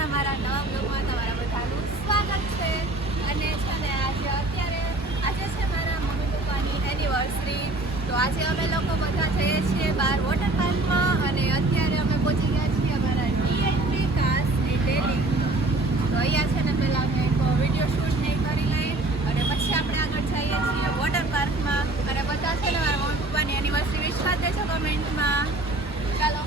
આજના મારા નવા બ્લોગમાં તમારા બધાનું સ્વાગત છે. અને છે ને આજે છે મારા મમ્મી પપ્પાની એનિવર્સરી. તો આજે અમે લોકો બધા જઈએ છીએ બહાર વોટર પાર્કમાં અને અત્યારે અમે પહોંચી ગયા છીએ અમારા ડીએનબી કાર્સની ડેલી. તો અહીંયા છે ને પહેલાં અમે એક વિડીયો શૂટ નહીં કરી લઈએ અને પછી આપણે આગળ જઈએ છીએ વોટર પાર્કમાં. અને બધા છે ને મારા મમ્મી પપ્પાની એનિવર્સરી વિશ કરી દેજો કમેન્ટમાં. ચાલો.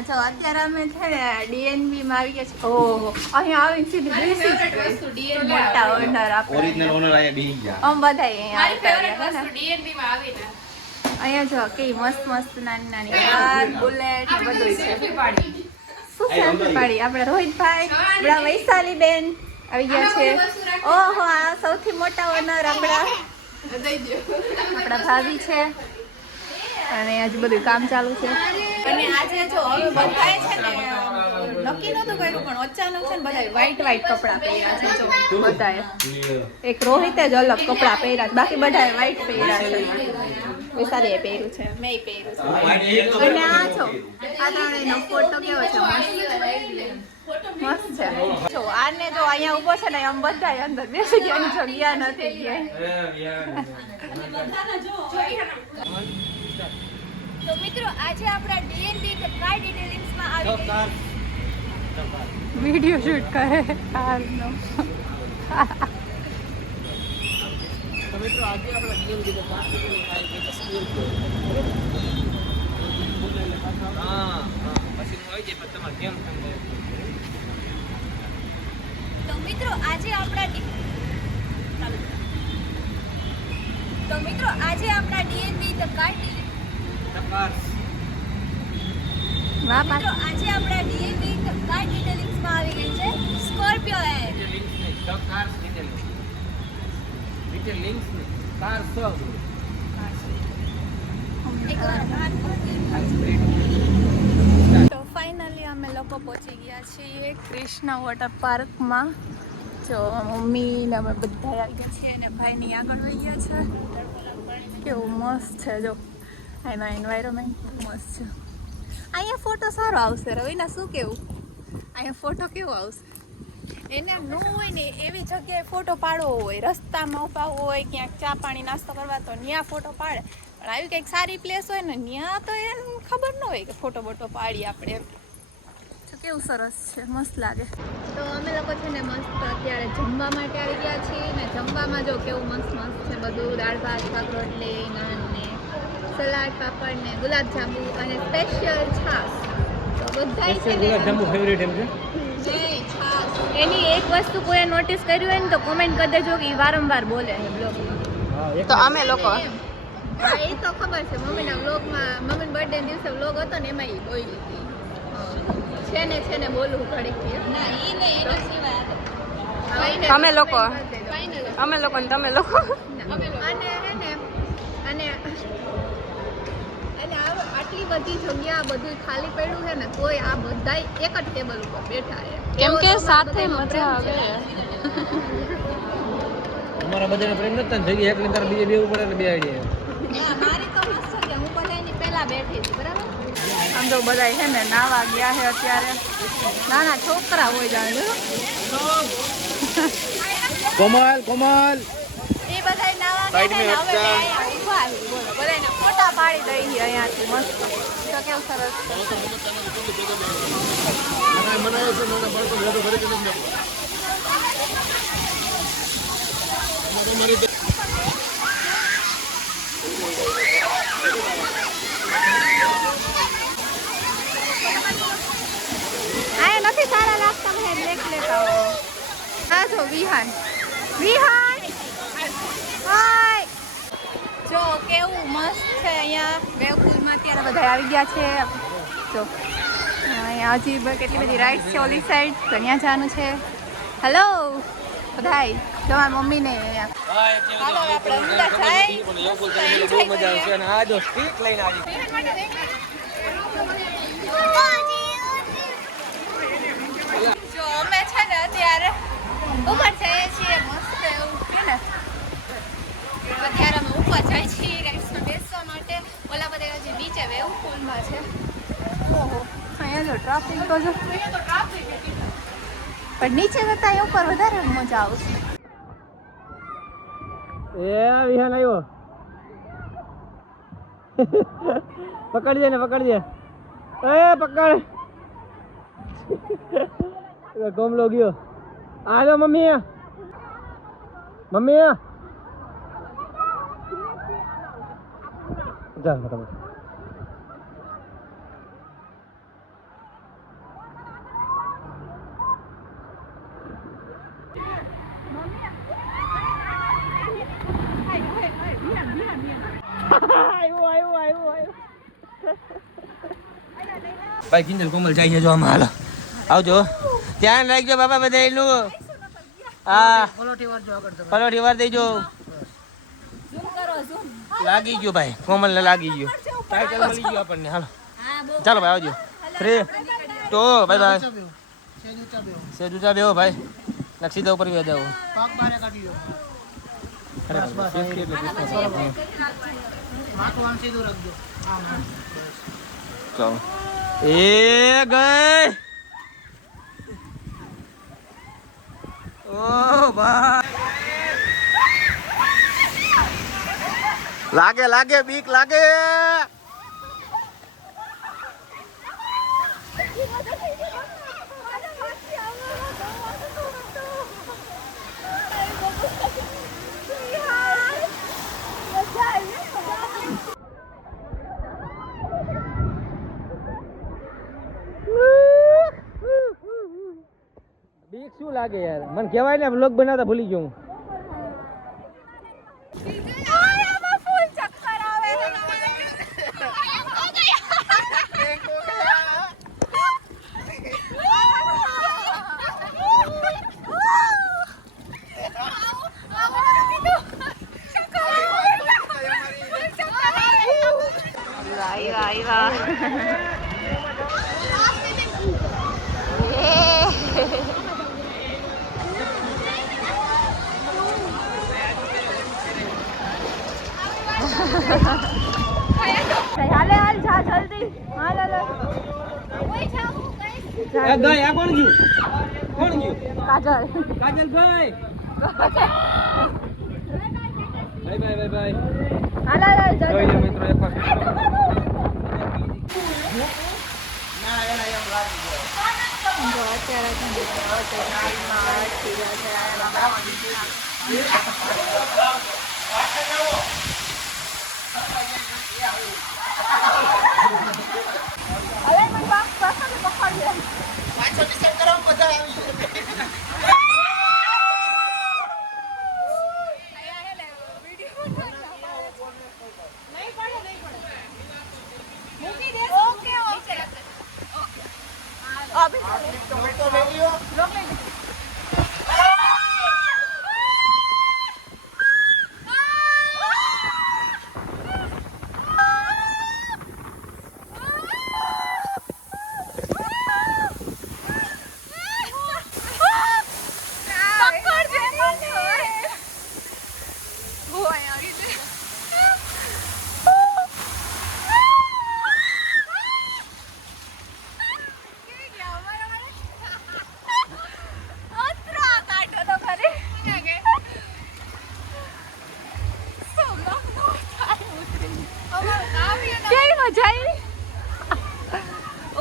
અચ્છા અત્યારે અમે છે ને ડીએનબી માં આવી ગયા છીએ. ઓહો અહીંયા આવીને સીધી બેસી મોટા ઓનર આપણે ઓરિજિનલ ઓનર આયા બેહી ગયા. આમ બધા અહીંયા આવતા રહ્યા ને ડીએનબી માં આવીને અહીંયા જો કે મસ્ત મસ્ત નાની નાની કાર બુલેટ બધું છે. શું સેલ્ફી પાડી આપણે રોહિતભાઈ આપણા વૈશાલી બેન આવી ગયા છે. ઓહો આ સૌથી મોટા ઓનર આપણા ભાભી છે અને હજી બધું કામ ચાલુ છે. અને આજે જો હવે બધાએ છે ને નક્કી નહોતું કર્યું પણ અચાનક છે ને બધાએ વ્હાઈટ કપડાં પહેર્યા છે. જો બધાએ એક રોહિતે જ અલગ કપડાં પહેર્યા છે, બાકી બધાએ વ્હાઈટ પહેર્યા છે. વિશાલીએ પહેર્યું છે, મેં પહેર્યું છે. અને આ જો આ ત્રણેયનો ફોટો કેવો છે, મસ્ત છે. જો આને જો અહીંયા ઊભો છે ને આમ બધાય અંદર બેસી ગયા, જો ગયા નથી ગયા. તો મિત્રો આજે આપણા ડીએનબી કાર ડિટેલિંગ્સમાં આવી ગયા. વિડિયો શૂટ કરે કારનો. તો મિત્રો આજે આપણે ડીએનબી કાર ડિટેલિંગ આવી ગઈ તસવીર હા પછી આવી જાય પણ તમારે કેમ સમજે. તો મિત્રો આજે આપણા ડીએનબી કાર આજે આપણા ડીએનબી કાર ડિટેલિંગ્સમાં આવી ગઈ છે સ્કોર્પિયો એર. તો ફાઇનલી અમે લોકો પહોંચી ગયા છીએ કૃષ્ણ વોટર પાર્કમાં. જો મમ્મી ને અમે બધા આવી ગયા છીએ અને ભાઈની આગળ વહી ગયા છે. કેવું મસ્ત છે, જો એનો એન્વાયરમેન્ટ મસ્ત છે. અહીંયા ફોટો સારો આવશે. રવિના શું કેવું? અહીંયા ફોટો કેવો આવશે? એને ન હોય ને એવી જગ્યાએ ફોટો પાડવો હોય, રસ્તામાં ઊભા હોય ક્યાંક ચા પાણી નાસ્તો કરવા તો ત્યાં ફોટો પાડે. પણ આવી કંઈક સારી પ્લેસ હોય ને ત્યાં તો એને ખબર ન હોય કે ફોટો બોટો પાડીએ આપણે. તો કેવું સરસ છે, મસ્ત લાગે. તો અમે લોકો છે ને મસ્ત અત્યારે જમવા માટે આવી ગયા છીએ ને જમવામાં જો કેવું મસ્ત છે બધું. દાળ ભાત, શાક રોટલી, નાન ને સલાડ, પાપડ ને ગુલાબજાંબુ અને સ્પેશિયલ છાશ. તો બધાય છે ને ગુલાબજાંબુ ફેવરિટ એમ છે. એની એક વસ્તુ કોઈ નોટિસ કર્યું હોય ને તો કોમેન્ટ કરી દેજો કે વારંવાર બોલે છે બ્લોગમાં. તો અમે લોકો હા એ તો ખબર છે. મમ્મીના બ્લોગમાં મમ્મીના બર્થડે દિવસે બ્લોગ હતો ને એમાં એ બોલી હતી છે ને બોલવું ઘડીક ના ઈ ને એના સિવાય અમે લોકો ને તમે લોકો અને હે ને અને આટલી બધી જગ્યા બધું ખાલી પડ્યું છે ને તોય આ બધાય એક જ ટેબલ ઉપર બેઠા છે. કેમ કે સાથે મજા આવે. અમારા બધાને પ્રેમ નથી ને જગ્યા એકલી તાર બીજે બેવું પડે એટલે બે આઈડિયા. ના મારી તો મસ્ત છે. હું બધાની પહેલા બેઠી હતી બરાબર. આમ તો બધા છે ને નાવા ગયા છે અત્યારે. નાના છોકરા હોય જાણે કોમલ એ બધા નાવા ગયા ને હવે અહીંયા ઊભા છે. બોલો બધાને ફોટા પાડી દઈએ અહીંયાથી મસ્ત. તો કેવું સરસ છે. આ નથી સારા લાગતા મેં દેખ લેતા હો. આ જો વિહાન હાય જો કેવું મસ્ત છે અહીંયા વેવ પુલમાં. અત્યારે બધા આવી ગયા છે. જો અહીંયા હજી કેટલી બધી રાઇડ્સ છે ઓલી સાઈડ, તો ત્યાં જવાનું છે. હેલો બધાય જો મારી મમ્મીને હાલો આપણે અંદર જાય. મજા આવશે અને આ જો સ્ટીક લઈને આવી. જો અમે છે ને અત્યારે ઉપર જઈએ છીએ મસ્ત એવું છે ને. અત્યારે અમે ઉપર જઈએ છીએ રાઇડ્સમાં બેસવા માટે. ઓલા બધા હજી નીચે વેવ પુલમાં છે. ઓહો અહીંયા જો ટ્રાફિક તો જો પણ નીચે જતા એ ઉપર વધારે મજા આવશે. એ વિહાન આવ્યો. પકડજે ને પકડજે. એ પકડ. કોમલો ગયો. આલો મમ્મી. મમ્મી. જા તમે. ભાઈ કિંજલ કોમલ જાય છે જો આમાં હાલો આવજો ધ્યાન રાખજો બાપા બધા એનું હા પલોઠી વાર દેજો લાગી ગયો ભાઈ કોમલ ને લાગી ગયો ટાઈટલ મળી ગયો આપણને હાલો ચાલો ભાઈ આવજો 3 2 બાય બાય સેજ ઊંચા બેહો ભાઈ નક્ષી દો ઉપર બે જાવ પગ બારે કાઢી લો માથું આમ સીધું રાખજો ચાલો એ ગઈ ઓ ભાઈ લાગે લાગે બીક લાગે બીક શું લાગે યાર મને કહેવાય ને વ્લોગ બનાવતા ભૂલી ગયો હું હાલે હાલ જા જલ્દી હાલ હાલ ઓય જાવ આ ગઈ આ કોણ ગયું કાજલ કાજલ ભાઈ બાય બાય બાય હાલ હાલ જોઈ લે મિત્રો એક વાર જો અરે મને બાપ પાછળ પકડ લે પાછળ ડિસાઈડ કરો બધા આવી મૂકી દે ઓકે ઓકે અભી ટોમેટો ले लियो लोग ले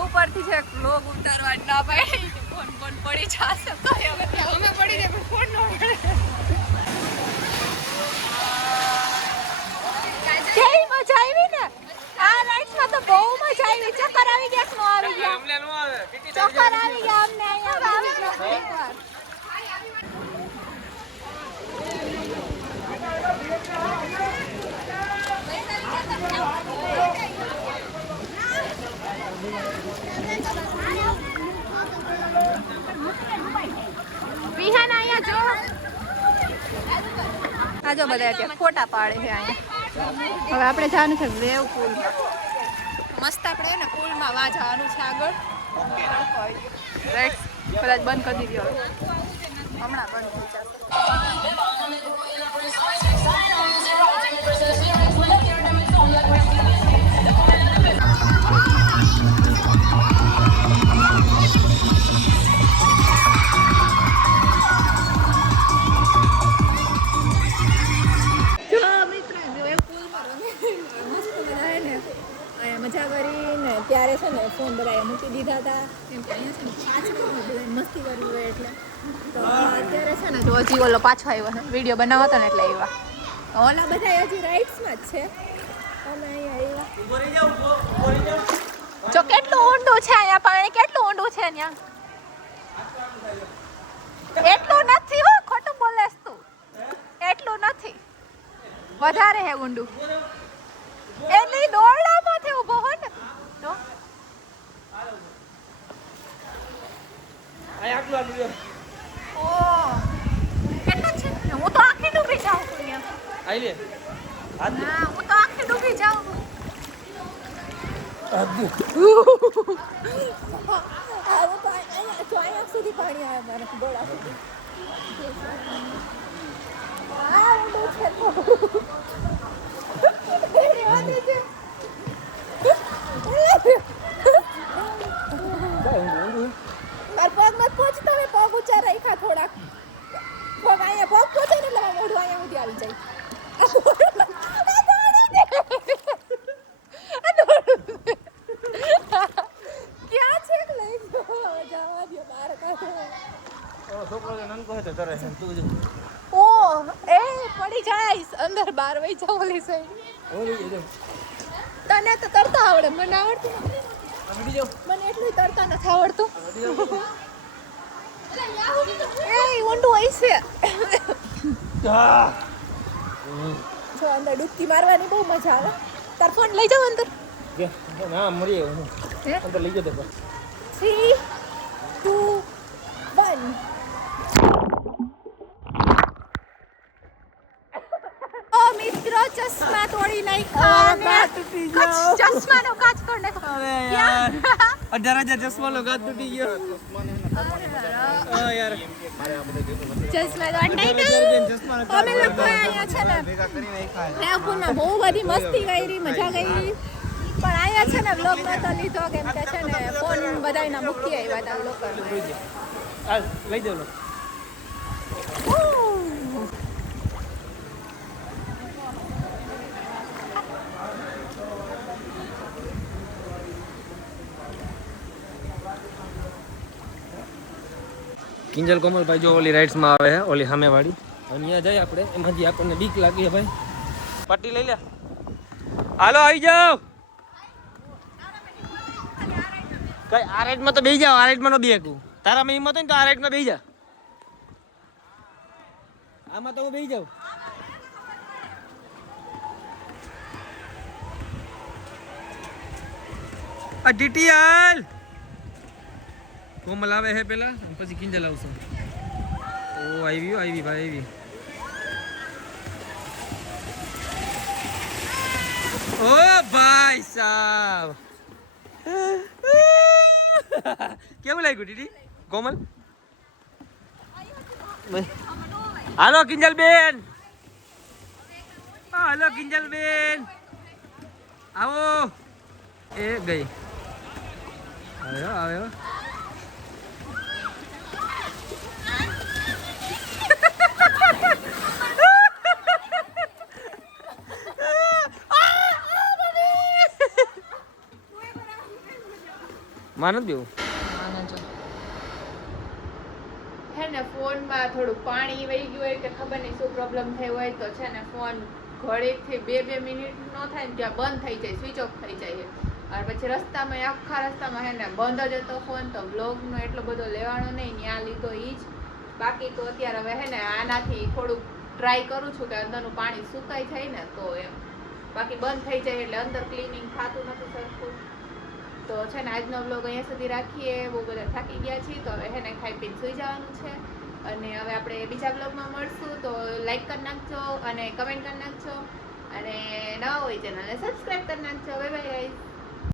ઉપરથી છે લોગ ઉતારવા ના પાડી ફોન ફોન પડી જાશે તો હવે અમે પડી જાય પણ ફોન ન પડે કેવી મજા આવી ને આ રાઈડ્સમાં તો બહુ મજા આવી ચક્કર આવી ગયા નો આવી ગયા અમને નો આવે ચક્કર આવી ગયા અમને અહીંયા આવી ગયા એકવાર વિહાન અહીંયા જો આ જો બધા ત્યાં ફોટા પાડે છે અહીંયા હવે આપણે જવાનું છે વેવ પુલમાં મસ્ત આપણે ને પુલમાં વા જવાનું છે આગળ રાઈટ કદાચ બંધ કરી દીધી હવે હમણાં બંધ થઈ જશે અહીંયા છે ને પાછળ બધાને મસ્તી કરવી હોય એટલે તો અત્યારે છે ને જો હજી ઓલો પાછો આવ્યો છે વિડીયો બનાવો હતો ને એટલે આવ્યા ઓલા બધા હજી રાઇડ્સમાં જ છે અમે અહીંયા આવ્યા જો કેટલું ઊંડું છે અહીંયા પાણી કેટલું ઊંડું છે ત્યાં એટલું નથી હો ખોટું બોલેસ તું એટલું નથી વધારે હે ઊંડું એટલે દોરડામાંથી ઊભો હો ને તો ઓ કેટલું છે હું તો આખી ડૂબી જાઉં છું ત્યાં હા હું તો આખી ડૂબી જાઉં અહીંયા સુધી પાણી આવે મારે ગોળા સુધી આ ઊંડું છે પગ મત પહોંચતા હોય પગ ઊંચા રાખ્યા થોડાક પગ અહીંયા પગ પહોંચે ને એટલે મોઢું અહીંયા સુધી આવી જાય ક્યાં છે લઈ જવા દો બહાર ઓ એ પડી જાય અંદર બહાર વહી જાવ ઓલી સાઈડ તને તો તરતા આવડે મને આવડતું નથી મને એટલું તરતા નથી આવડતું એ ઊંડું હોય છે જો અંદર ડૂબકી મારવાની બહુ મજા આવે તાર ફોન લઈ જાવ અંદર ના મરી અંદર લઈ જતો 3 2 1 મિત્રો ચશ્મા તોડી નાખ્યા ચશ્માનો કાચ તોડ નાખ્યો અરે યાર 18,000 ચશ્માનો કાચ તૂટી ગયો યાર ચશ્મા તોડ અમે લોકો અહીંયા છે ને રેવપુરમાં બહુ બધી મસ્તી કરી મજા કરી પણ અહીંયા છે ને વ્લોગ નતો લીધો કેમ કે છે ને ફોન બધાયના મૂકી આવ્યા હતા લોકો લઈ જાવ કિંજલ કોમલભાઈ જો ઓલી રાઇડ્સમાં આવે છે ઓલી સામેવાળી અહીંયા જાય આપણે એમાં જે આપણને બીક લાગી ભાઈ પટ્ટી લઈ લે હાલો આવી જાઓ કઈ આ રાઇડમાં તો બેસી જાઓ આ રાઇડમાં નો બેકું તારામાં હિંમત હોય ને તો આ રાઇડમાં બેસી જા આમાં તો હું બેસી જાઉં આ ડીટીએલ કોમલ આવે છે પેલા પછી કિંજલ આવશે ઓ આવી ભાઈ આવી ઓ ભાઈ સાહેબ કેવું લાગ્યું દીદી કોમલ હાલો કિંજલ બેન હાલો કિંજલ બેન આવો એ ગઈ આવ્યો માનો દેવું હે ને ફોનમાં થોડું પાણી વહી ગયું હોય કે ખબર નહીં શું પ્રોબ્લેમ થયો હોય તો છે ને ફોન ઘડીકથી 2 મિનિટ નો થાય ને ત્યાં બંધ થઈ જાય સ્વિચ ઓફ થઈ જાય અને પછી રસ્તામાં આખા રસ્તામાં હે ને બંધ જ હતો ફોન તો બ્લોગનો એટલો બધો લેવાનો નહીં ત્યાં લીધો એ જ બાકી તો અત્યારે હવે હે ને આનાથી થોડુંક ટ્રાય કરું છું કે અંદરનું પાણી સુકાઈ જાય ને તો એમ બાકી બંધ થઈ જાય એટલે અંદર ક્લિનિંગ થતું નથી સરખું તો છે ને આજનો બ્લોગ અહીંયા સુધી રાખીએ બહુ બધા થાકી ગયા છીએ તો હવે હે ને ખાઈ પીને સૂઈ જવાનું છે અને હવે આપણે બીજા બ્લોગમાં મળશું તો લાઈક કરી નાખજો અને કમેન્ટ કરી નાખજો અને નવા હોય ચેનલને સબસ્ક્રાઈબ કરી નાખજો બાય બાય ગાઈઝ